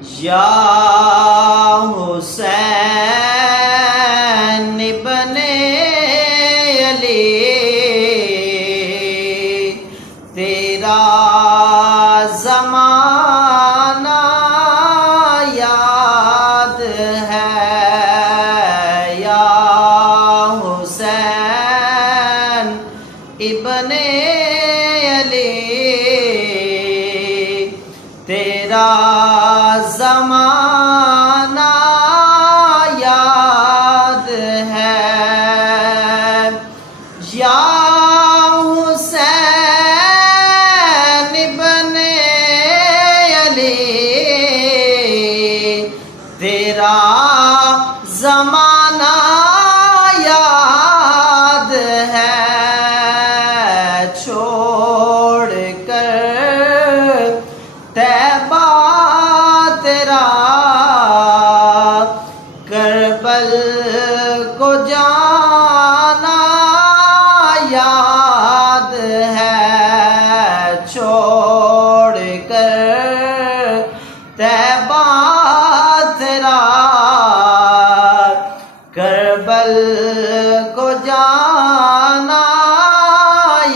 یا حسین ابن علی تیرا زمانہ یاد ہے، یا حسین ابن علی تیرا زمانہ یاد ہے، یا حسین ابن علی تیرا زمانہ یاد ہے، چھوڑ کر طیبہ تیرا کربل کو جانا یاد ہے، چھوڑ کر طیبہ تیرا کربل کو جانا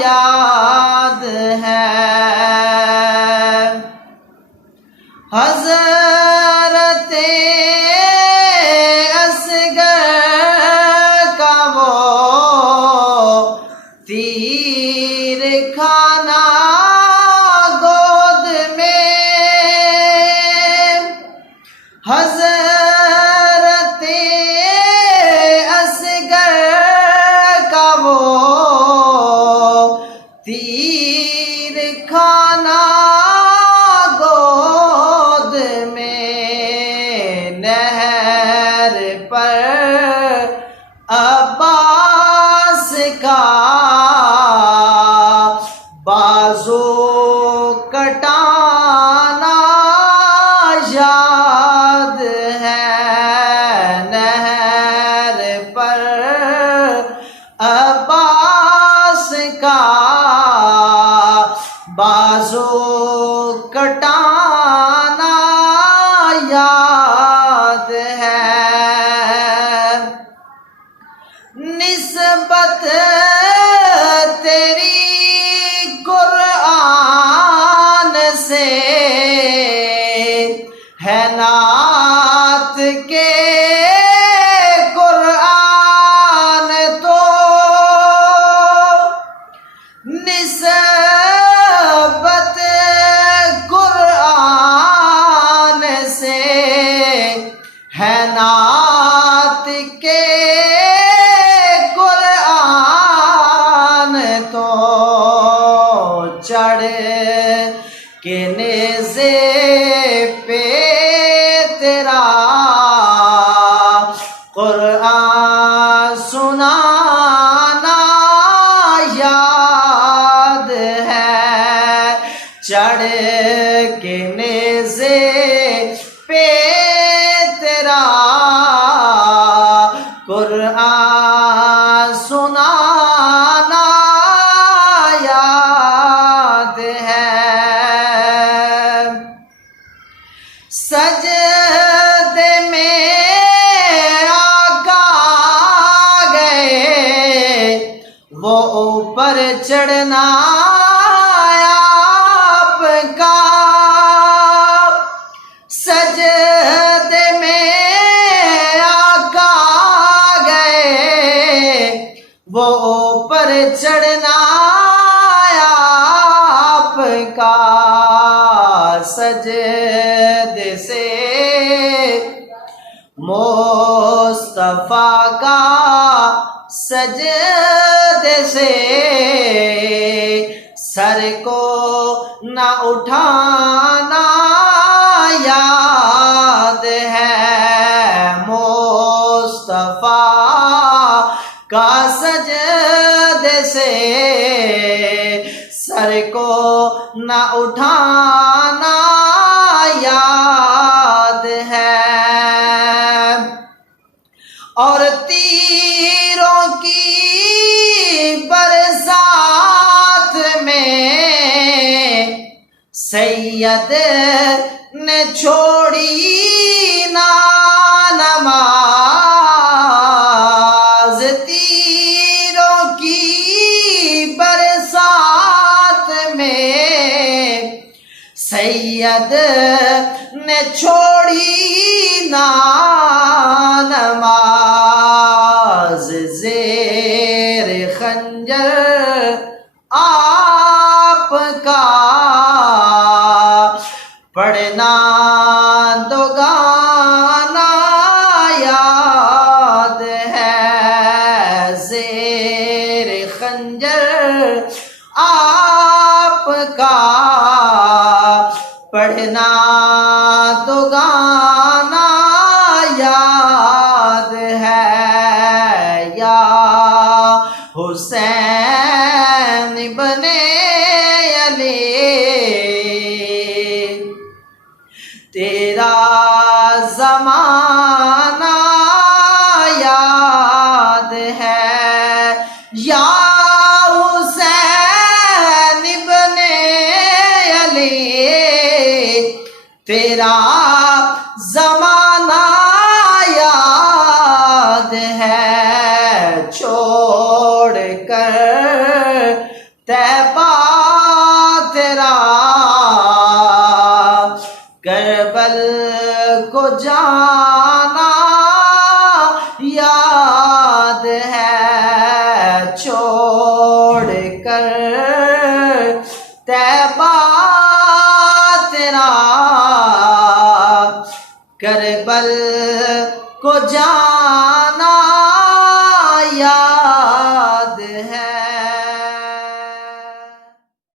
یاد ہے، حضرت اصغر کا وہ تیر کھانا گود میں، حضرت اصغر کا وہ تیر کھانا گود میں، نہر پر عباس کا بازو کٹانا یاد ہے، نہر پر عباس کا بازو کٹانا یاد ہے، نسبت تیری قرآن سے ہے نعت کے قرآن تو، نسبت قرآن سے ہے نعت کے قرآن تو، چڑھ کے نیزے پہ تیرا قرآن سنانا یاد ہے، چڑھ کے نیزے پہ تیرا قرآن سنانا یاد ہے، سجدے میں آقا گئے وہ اوپر چڑھنا آپ کا، سجدے میں آقا گئے وہ اوپر چڑھنا آپ کا، سجدے سے مصطفیٰ کا سجدے سے سر کو نہ اٹھانا یاد ہے، مصطفیٰ کا سجدے سے سر کو نہ اٹھانا یاد ہے، اور تیروں کی برسات میں سید سید نے چھوڑی نہ نماز، تیروں کی برسات میں سید نے چھوڑی نہ نماز، زیر خنجر آپ کا پڑھنا دو گانا یاد ہے، زیر خنجر آپ کا پڑھنا تو گانا یاد ہے، یا حسین ابن علی تیرا زمانہ یاد ہے، یا حسین ابن علی تیرا زمانہ یاد ہے، چھوڑ کر طیبہ تیرا کربل کو جانا یاد ہے، چھوڑ کر طیبہ تیرا کربل کو جانا